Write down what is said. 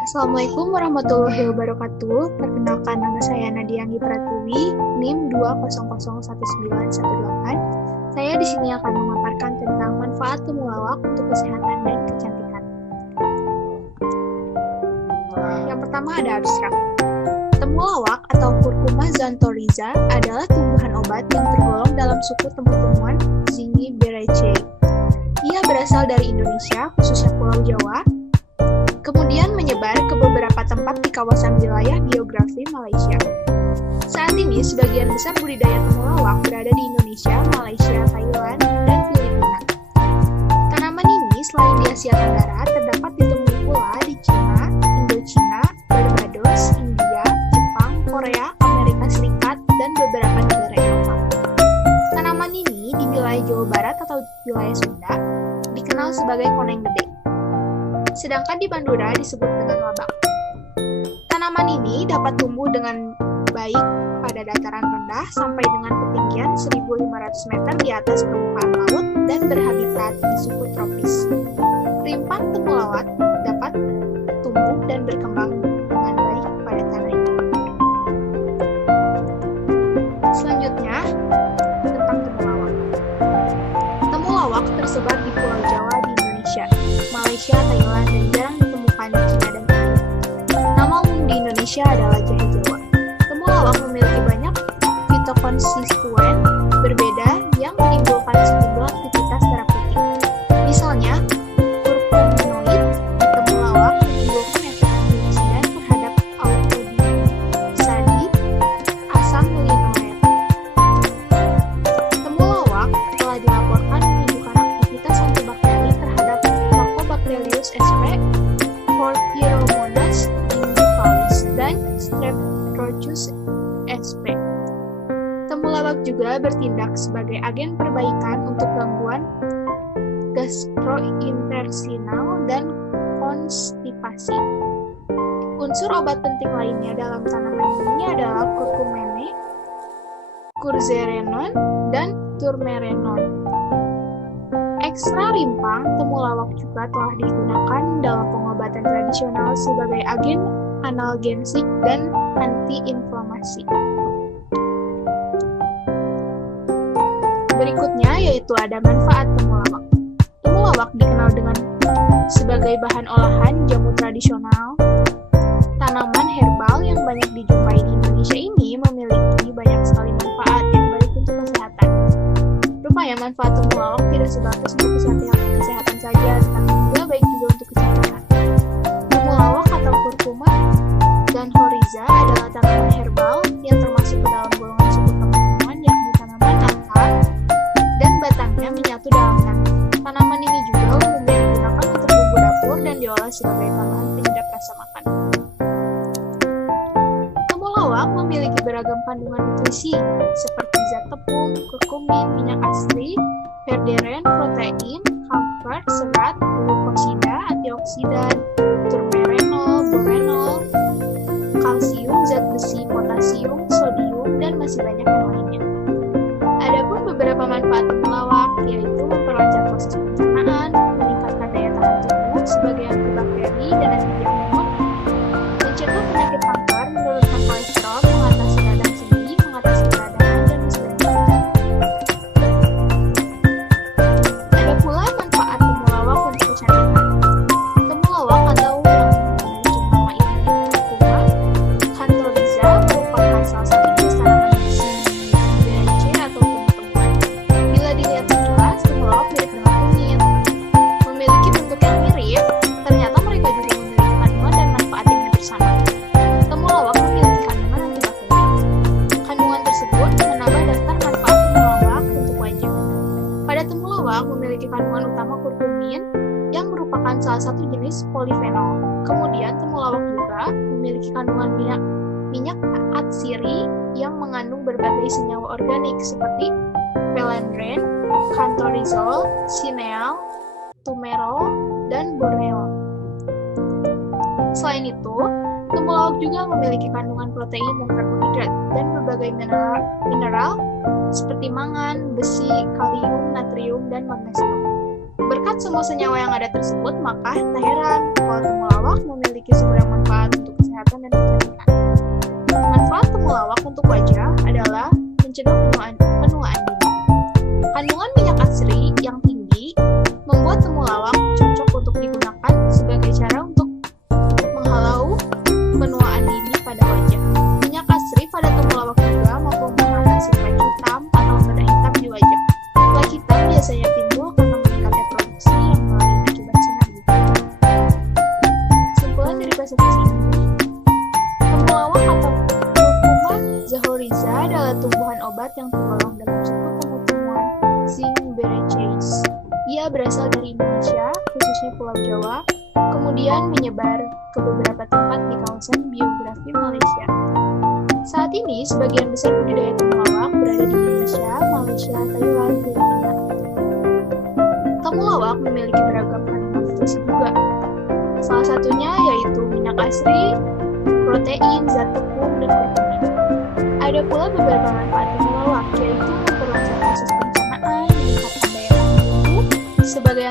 Assalamualaikum warahmatullahi wabarakatuh. Perkenalkan, nama saya Nadia Anggi Pratiwi, NIM 2001918. Saya di sini akan memaparkan tentang manfaat temulawak untuk kesehatan dan kecantikan. Yang pertama ada abstrak. Temulawak atau Curcuma xanthorrhiza adalah tumbuhan obat yang tergolong dalam suku temu-temuan Zingiberaceae. Ia berasal dari Indonesia, khususnya Pulau Jawa, kemudian menyebar ke beberapa tempat di kawasan wilayah geografi Malaysia. Saat ini, sebagian besar budidaya temulawak berada di Indonesia, Malaysia, Thailand, dan Filipina. Tanaman ini selain di Asia Tenggara, terdapat ditemui pula di Cina, Indochina, Barbados, India, Jepang, Korea, Amerika Serikat, dan beberapa negara Eropa. Tanaman ini di wilayah Jawa Barat atau wilayah Sunda dikenal sebagai koneng gede, sedangkan di Bandura disebut dengan labak. Tanaman ini dapat tumbuh dengan baik pada dataran rendah sampai dengan ketinggian 1.500 meter di atas permukaan laut dan berhabitat di suku tropis. Rimpang temulawak dapat tumbuh dan berkembang dengan baik pada tanah ini. Selanjutnya, tentang temulawak. Temulawak tersebar di Pulau Jawa di Indonesia, Malaysia, Thailand, dan jarang ditemukan di Cina dan India. Nama umum di Indonesia adalah jahe Jawa. Temulawak memiliki banyak fitokonstituen berbeda yang menimbulkan sejumlah aktivitas terapeutik. Misalnya, kurkuminoid di temulawak menimbulkan efek antioksidan terhadap autodisadi asam linoleat. Temulawak telah dilaporkan menunjukkan aktivitas antibakteri terhadap Lactobacillus sp, Porphyromonas indicalis, dan Streptococcus sp. Temulawak juga bertindak sebagai agen perbaikan untuk gangguan gastrointestinal dan konstipasi. Unsur obat penting lainnya dalam tanaman ini adalah curcumene, quercetinone, dan turmerenone. Ekstra rimpang temulawak juga telah digunakan dalam pengobatan tradisional sebagai agen analgesik dan antiinflamasi. Berikutnya yaitu ada manfaat temulawak. Temulawak dikenal dengan sebagai bahan olahan jamu tradisional. Tanaman herbal yang banyak dijumpai di Indonesia ini memiliki banyak sekali manfaat yang baik untuk kesehatan. Rupanya manfaat temulawak tidak sebatas untuk kesehatan saja, tetapi juga baik juga untuk kecantikan. Temulawak atau Curcuma xanthorrhiza adalah tanaman herbal yang termasuk ke dalam golongan suku temu-temuan, yakni tanaman akar dan batangnya menyatu dalam tanah. Tanaman ini juga umumnya digunakan untuk bumbu dapur dan diolah sebagai tambahan penyedap rasa makan. Temulawak memiliki beragam kandungan nutrisi seperti zat tepung, kurkumin, minyak asli, verderen, protein, kamfer, serat, glukosida, antioksidan, turmerenol, burenol, kalsium, zat besi, potasium, sodium, dan masih banyak yang lainnya. Adapun beberapa manfaat temulawak yaitu memperlancar proses pencernaan, meningkatkan daya tahan tubuh sebagai antibakteri dan anti jamur, mencegah penyakit kanker, menurunkan kolesterol, mengatasi radang sendi, mengatasi peradangan, dan masih banyak lagi. Ada pula manfaat temulawak untuk kecantikan. Temulawak atau yang memiliki nama ilmiah Curcuma xanthorrhiza merupakan salah satu jenis tanaman Zingiberaceae atau temu-temuan. Bila dilihat sekilas, temulawak mirip dengan kunyit. Memiliki bentuk yang mirip, ternyata mereka juga memiliki kandungan dan manfaat yang hampir sama. Temulawak memiliki kandungan antibakteri. Kandungan tersebut menambah daftar manfaat temulawak untuk wajib. Pada temulawak memiliki kandungan utama kurkumin yang merupakan salah satu jenis polifenol. Kemudian temulawak juga memiliki kandungan minyak atsiri yang mengandung berbagai senyawa organik seperti velendren, cantorizol, sineal, tumerol, dan borneol. Selain itu, temulawak juga memiliki kandungan protein dan karbohidrat dan berbagai mineral seperti mangan, besi, kalium, natrium, dan magnesium. Berkat semua senyawa yang ada tersebut, maka tak heran kalau temulawak memiliki sumber yang sebagai cara untuk menghalau penuaan dini pada wajah. Minyak kasri pada temulawak juga mampu mengatasi flek hitam atau noda hitam di wajah. Flek hitam biasanya timbul karena meningkatnya produksi yang lain akibat sinar UV. Kesimpulan dari presentasi ini, temulawak atau Curcuma zahoriza adalah tumbuhan obat yang tergolong dalam suku temuan Zingiberaceae. Ia berasal dari Indonesia, khususnya Pulau Jawa, kemudian menyebar ke beberapa tempat di kawasan biografi Malaysia. Saat ini, sebagian besar budidaya temulawak berada di Indonesia, Malaysia, Thailand, Filipina. Temulawak memiliki beragam kandungan nutrisi juga. Salah satunya yaitu minyak asri, protein, zat tepung, dan kurkumin. Ada pula beberapa manfaat temulawak, yaitu memperlancar proses pencernaan, meningkatkan daya tahan tubuh, sebagai